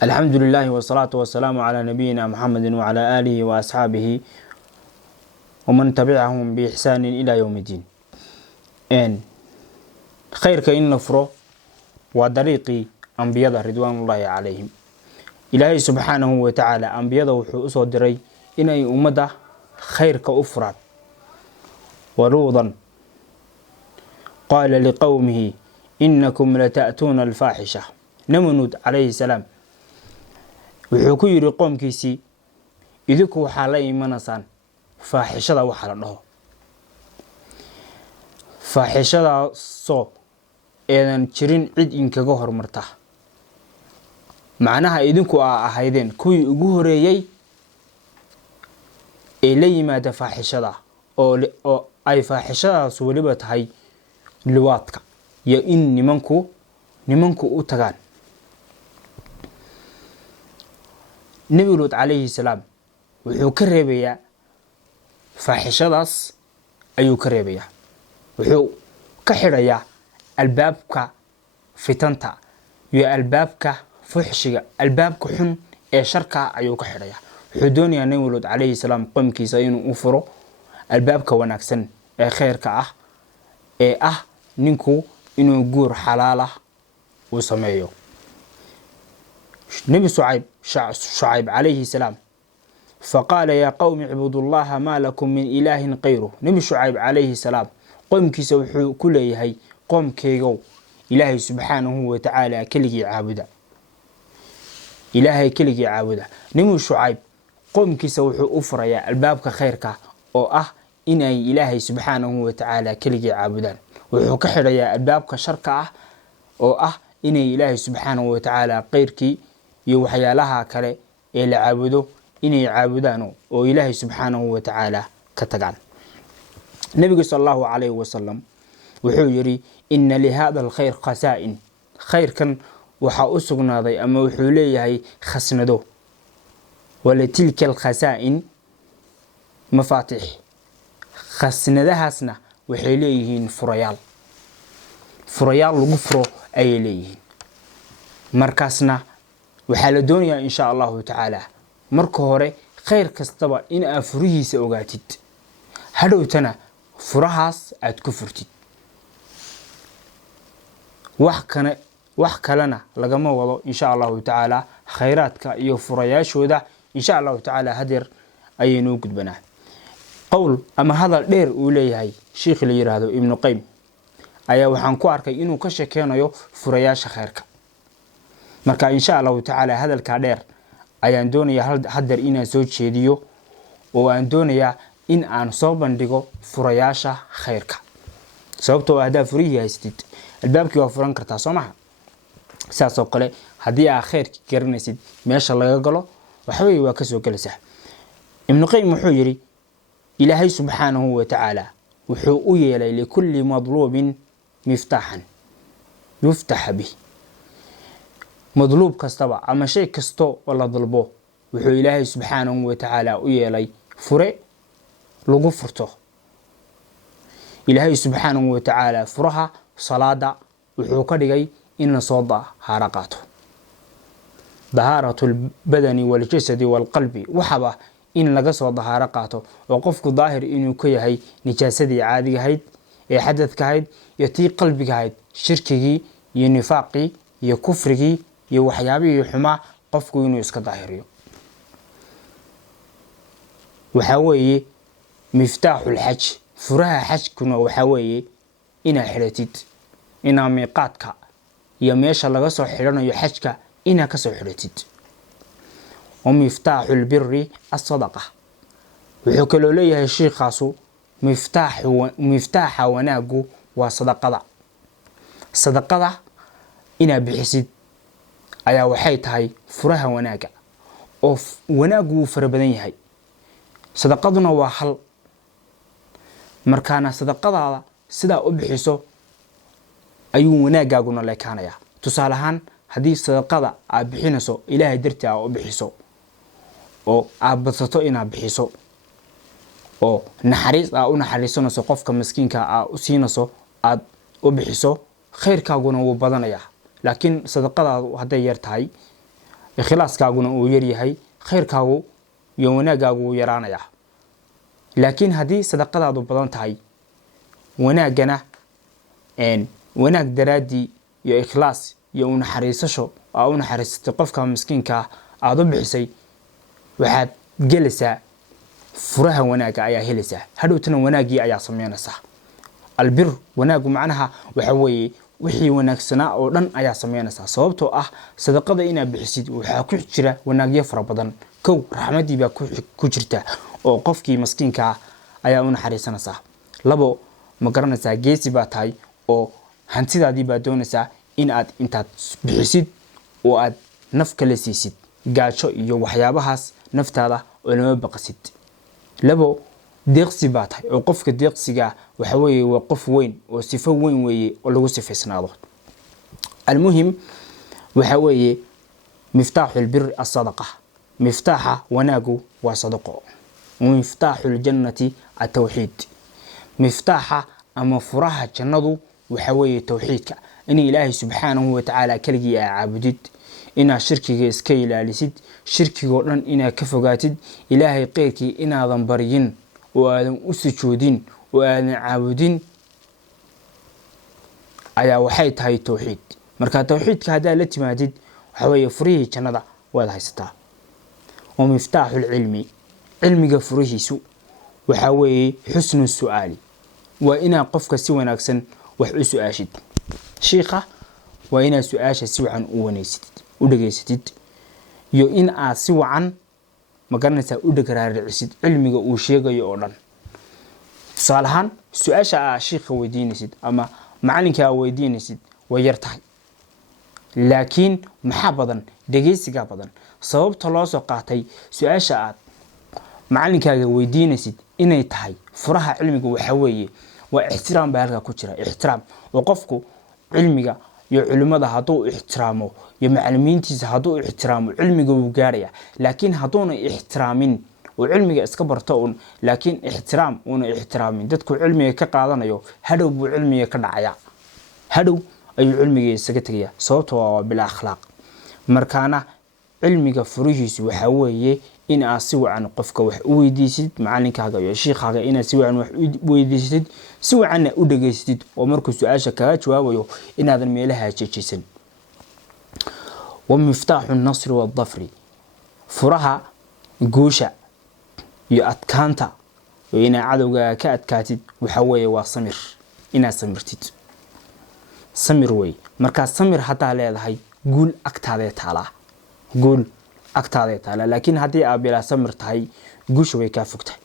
الحمد لله والصلاة والسلام على نبينا محمد وعلى آله وأصحابه ومن تبعهم بإحسان إلى يوم الدين. إن خير كإن نفره وطريق أنبياء رضوان الله عليهم. إلهي سبحانه وتعالى أنبياء وحوسه دري إن أي أمة خير كأفراد. ولوطا قال لقومه إنكم لتأتون الفاحشة. نمرود عليه السلام wuxuu ku yiri qoomkiisii idinku waxa la imanasaan faaxishada waxa la dhaho faaxishada soo eedan jirin cid inkaga hormarta macnaha idinku ahaydeen kuwii ugu horeeyay ee la yimaada faaxishada oo ay faaxishadaas waliba tahay liwaadka iyo in nimanku u tagaan. نبي لوط عليه السلام wuxuu ka reebaya faaxishadaas ayuu ka reebaya wuxuu ka xiraya albaabka fitanta iyo albaabka fuxshiga albaabka xun ee sharka ayuu ka xiraya wuxuu doonayaa Nabi Luut عليه السلام qomkiisa inuu u furo albaabka wanaagsan ee khayrka ah ninku inuu guur xalaal ah u sameeyo. نبي شعيب عليه السلام فقال يا قوم اعبدوا الله ما لكم من إله غيره. نبي شعيب عليه السلام قوم كيسو كله هي قوم كيغو إلهي سبحانه وتعالى كلجي عابدا إلهي كلجي عابدا. نبي شعيب قوم كيسو أفريا الباب كخيرك أو إن إلهي سبحانه وتعالى كلجي عابدا وحكحريا الباب كشركة أو إن إلهي سبحانه وتعالى غيرك iyo waxyaalaha kale ee la caabudo inay caabudaan oo Ilaahay subhanahu wa ta'ala ka tagaan. Nabiga sallallahu alayhi wa sallam wuxuu yiri inna li hadha al-khayr qasa'in. Khayrkan waxa u sugnaaday ama wuxuu leeyahay khasnado wala tilka al-khasa'in mafatih. Khasnadahaasna waxay leeyihiin furayaal lagu furo ay leeyihiin. markaasna waxaa la doonayaa insha Allah ta'ala marka hore khayr kastaba in aad furihiisa ogaatid hadhowtana furahaas aad ku furtid wax kalena lagama wado insha Allah ta'ala khayraadka iyo furayaashooda insha Allah ta'ala hadeer ayaynu gudbanaa. qowl ama hadal dheer uu leeyahay sheekh la yiraahdo Ibn Qayyim ayaa waxaan ku arkay inuu ka sheekeynayo furayaasha khayrka. marka insha Allah ta'ala hadalka dheer ayaan doonayaa hadeer inaan soo jeediyo oo aan doonayaa in aan soo bandhigo furayaasha khayrka sababtoo ah furihi haystid albaabkii waa furan kartaa Soomaha saasoo kale hadii aad khayrka garanaysid meesha laga galo waxa weey waa ka soo galaysaa. Ibn Qayyim wuxuu yiri Ilaahay subhanahu wa ta'ala wuxuu u yeelay li kulli madlubin miftahan yuftah bihi. مطلوب كستبع أما شيء كستو ولا ضلبه وحو إلهي سبحانه وتعالى ويلي فرع لغفرته. إلهي سبحانه وتعالى فرها صلاة وحو كدغي إن صودا حرقاته ظهارة البدن والجسد والقلب وحبه إن لغا صودا حرقاته وقفك ظاهر إنو كيهي نجاسدي عادي هيد حدث كهيد يتي قلبك هيد شركي ينفاقي يكفري iyo waxyaabihii xumaa qofku inuu iska daahiriyo waxa weeye miftaaxul hajj furaha hajkuna waxa weeye ina xiratid ina miiqaadka iyo meesha laga soo xiranayo hajka ina ka soo xiratid oo miftaaxul birri as-sadaqa wuxuu kaloo leeyahay sheekhaas miftaaxa wanaagu waa sadaqada ina bixisid ayaa waxay tahay furaha wanaaga oo wanaagu fara badan yahay. sadaqaduna waa hal markaana sadaqadaada sida u bixiso ayuu wanaagaaguna leekaanaya. tusaale ahaan hadii sadaqada aad bixinayso Ilaahay dartii aad u bixiso oo aad badsato inaad bixiso oo naxariis aad u naxariisanayso qofka miskiinka aad u siinayso aad u bixiso khayrkaaguna wuu badanayaa. laakiin sadaqadaadu haday yar tahay ikhlaaskaaguna uu yar yahay khayrkaagu iyo wanaagaagu uu yaraanayaa. laakiin haddii sadaqadaadu badan tahay wanaagana wanaag daraadii iyo ikhlaas iyo u naxariisasho u naxariisatay qofka miskiinka aad u bixisay waxaad gelaysaa furaha wanaaga ayaa helaysaa hadhowtana wanaagii ayaa sameynaysaa. albir wanaagu macnaha waxa weeye wixii wanaagsanaa oo dhan ayaa sameynaysaa sababtoo ah sadaqada inaad bixisid waxaa ku jira wanaagyo fara badan. kow raxmadii baa ku jirta oo qofkii miskiinka ayaa u naxariisanaysaa. labo ma garanaysaa geesi baa tahay oo hantidaadii baa doonaysaa in aad intaad bixisid oo aad naf kale siisid gaajo iyo waxyaabahaas naftaada oo lama baqasid. labo deeqsi baa tahay oo qofka deeqsiga waxa weeye waa qof weyn oo sifo weyn weeye oo lagu sifaysnaado. almuhim waxa weeye miftaaxul bir as-sadaqa miftaaxa wanaagu waa sadaqo. miftaaxul jannati at-tawxiid miftaaxa ama furaha jannadu waxa weeye tawxiidka in ilaahay subxaanahu wa ta'ala kaligii caabudid ina shirkiga iska ilaalisid shirkiga dhan ina ka fogaatid ilaahay qeyrkii inaadan baryin oo aadan u sujuudin oo aadan caabudin ayaa waxay tahay tawxiid. marka tawxiidka hadaa la timaadid waxa weeye furihii jannada waad haysataa. oo miftaaxul cilmi cilmiga furihiisu waxa weeye xusnu su'aali waa ina qofka si wanaagsan wax u su'aashid. sheekha waa ina su'aasha si wacan u wanaysatid u dhageysatid iyo in aad si wacan ma garanaysaa u dhagraaricisid cilmiga uu sheegayo oo dhan. tusaale ahaan su'aasha aad sheekha weydiinaysid ama macalinka aad weydiinaysid way yar tahay laakiin maxaa badan dhageysiga badan. sababta loo soo qaatay su'aasha aad macalinkaaga weydiinaysid inay tahay furaha cilmiga waxa weeye waa ixtiraam baa halka ku jira. ixtiraam oo qofku cilmiga iyo culimada haduu ixtiraamo iyo macallimiintiisa haduu ixtiraamo cilmiga uu gaaraya. laakiin haduuna ixtiraamin oo cilmiga iska barto laakiin ixtiraam una ixtiraamin dadku cilmiga ka qaadanayo hadhow buu cilmiga ka dhacaya hadhow ayuu cilmiga isaga tagaya sababtoo waa bil akhlaaq. markaana cilmiga furihiisu waxa weeye in aad si wacan qofka wax u weydiisid macalinkaaga iyo sheekhaga in aad si wacan wax u weydiisid si wacan u dhageystid oo markuu su'aasha kaga jawaabayo inaadan meelaha jeejisan. wa miftaaxu an-nasr wa ad-dhafr furaha guusha iyo adkaanta ina cadowga ka adkaatid waxa weeye waa samir ina samirtid. samir way marka samir hadaa leedahay guul agtaada taala guul agtaada taala laakiin hadii aad bila samir tahay guusha way ka fogtahay.